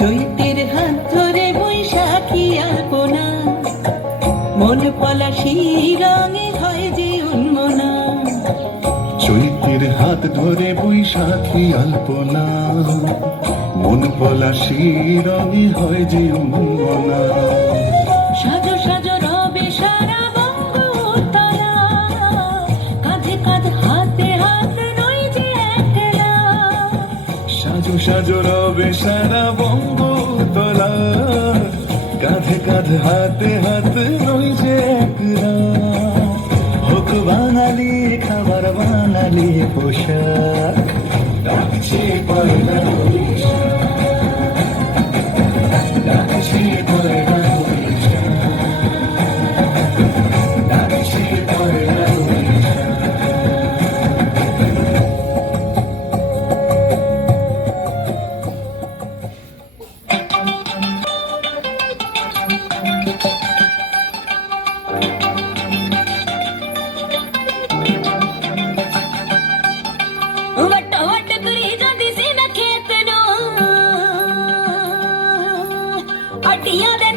চৈতের হাত ধরে বৈশাখী আলপনা, মন পলাশি রঙে হয় যে উন্মনা। চৈতের হাত ধরে বৈশাখী আলপনা, মন পলাশি রঙে হয় যে উন্মনা। সাজো সাজো রবে সারা বঙ্গতলা, কাঁধে কাঁধ হাতে হাত নই যে একলা। সাজো সাজো রবে সারা বঙ্গতলা, কাঁধে কাঁধ হাতে হাত নই যে একলা। হোক বাঙালি খাবার বাঙালি পোশাক, ডাকছে পয়লা বৈশাখ, ডাকছে পয়লা বৈশাখ, ডাকছে পয়লা বৈশাখ। ਵੱਟ ਵੱਟ ਤੁਰੀ ਜਾਂਦੀ ਸੀ ਨਾ ਖੇਤ ਨੂੰ, ਅੱਡੀਆਂ ਦੇ